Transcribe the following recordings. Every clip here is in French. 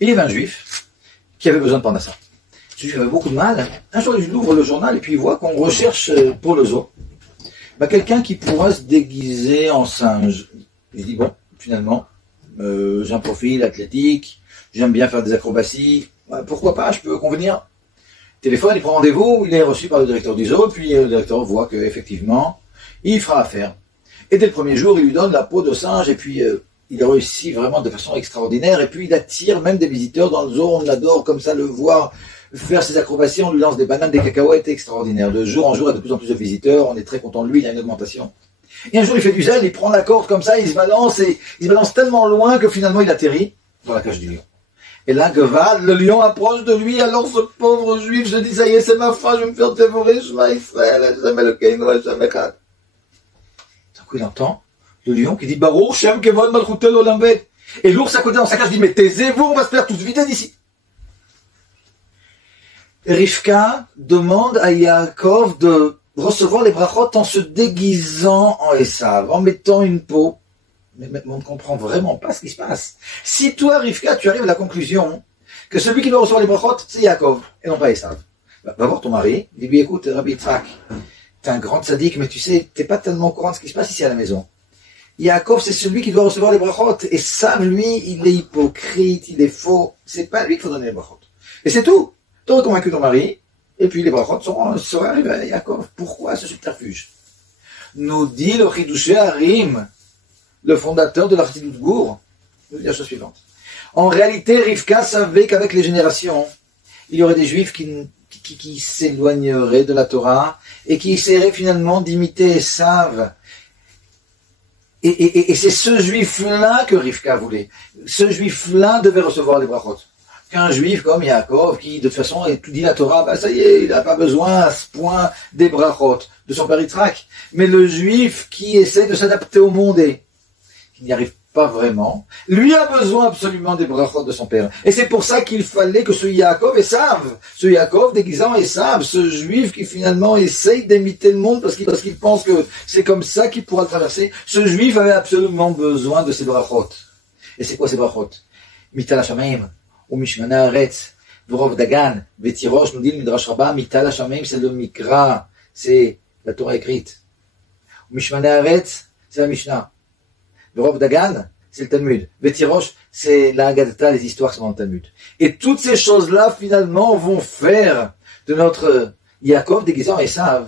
Il y avait un juif qui avait besoin de parnassa. Ce juif avait beaucoup de mal. Un jour, il ouvre le journal et puis il voit qu'on recherche pour le zoo quelqu'un qui pourra se déguiser en singe. Il dit, bon, finalement, j'ai un profil athlétique, j'aime bien faire des acrobaties, pourquoi pas, je peux convenir. Téléphone, il prend rendez-vous, il est reçu par le directeur du zoo, puis le directeur voit qu'effectivement, il fera affaire. Et dès le premier jour, il lui donne la peau de singe, et puis il réussit vraiment de façon extraordinaire, et puis il attire même des visiteurs dans le zoo, on adore comme ça le voir faire ses acrobaties, on lui lance des bananes, des cacahuètes, extraordinaires. De jour en jour, il y a de plus en plus de visiteurs, on est très content de lui, il a une augmentation. Et un jour, il fait du zèle, il prend la corde comme ça, il se balance, et il se balance tellement loin que finalement, il atterrit dans la cage du lion. Et là, Geval, le lion approche de lui, alors ce pauvre juif se dit, ça y est, c'est ma fin, je vais me faire dévorer, Shema Israël, jamais le Keinu, jamais Chad. D'un coup, il entend le lion qui dit, Baruch Shem Kevod Malchutel Olam Ved. Et l'ours à côté dans sa cage dit, mais taisez-vous, on va se faire tous vider d'ici. Rivka demande à Yaakov de recevoir les brachot en se déguisant en Esav, en mettant une peau. Mais on ne comprend vraiment pas ce qui se passe. Si toi, Rivka, tu arrives à la conclusion que celui qui doit recevoir les brachot, c'est Yaakov, et non pas Esav, va voir ton mari, dis-lui, écoute, Rabbi Yitzhak, t'es un grand tzaddik, mais tu sais, t'es pas tellement au courant de ce qui se passe ici à la maison. Yaakov, c'est celui qui doit recevoir les brachot, et Esav, lui, il est hypocrite, il est faux, c'est pas lui qu'il faut donner les brachot. Et c'est tout. Tu aurais convaincu ton mari, et puis les brachot seraient arrivés à Yaakov. Pourquoi ce subterfuge? Nous dit le Chidouché Harim, le fondateur de l'Archidut Gour, nous dit la chose suivante. En réalité, Rivka savait qu'avec les générations, il y aurait des juifs qui s'éloigneraient de la Torah, et qui essaieraient finalement d'imiter Esav. Et c'est ce juif-là que Rivka voulait. Ce juif-là devait recevoir les brachot. Qu'un juif comme Yaakov, qui de toute façon étudie la Torah, ça y est, il n'a pas besoin à ce point des brachot de son père Yitzhak. Mais le juif qui essaie de s'adapter au monde et qui n'y arrive pas vraiment, lui a besoin absolument des brachot de son père. Et c'est pour ça qu'il fallait que ce Yaakov Esav, ce Yaakov déguisant Esav, ce juif qui finalement essaye d'imiter le monde parce qu'il pense que c'est comme ça qu'il pourra le traverser, ce juif avait absolument besoin de ces brachot. Et c'est quoi ces brachot? Mital HaShamayim. Ou Mishmane Haaretz, Vorov Dagan, Vetirosh, nous dit le Midrash Rabbah, Mital HaShamayim, c'est le Mikra, c'est la Torah écrite. Ou Mishmane Haaretz, c'est la Mishnah. Vorov Dagan, c'est le Talmud. Vetirosh, c'est la Haggadah, les histoires qui sont dans le Talmud. Et toutes ces choses-là, finalement, vont faire de notre Yaakov déguisé en Esav.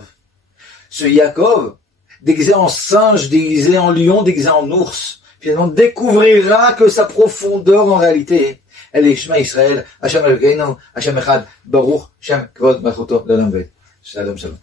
Ce Yaakov, déguisé en singe, déguisé en lion, déguisé en ours, finalement découvrira que sa profondeur en réalité, elle est Shema Israël, Hashem Elokeinu, Hashem Echad, Baruch Shem Kvod Malchuto L'Olam Ved. Shalom, shalom.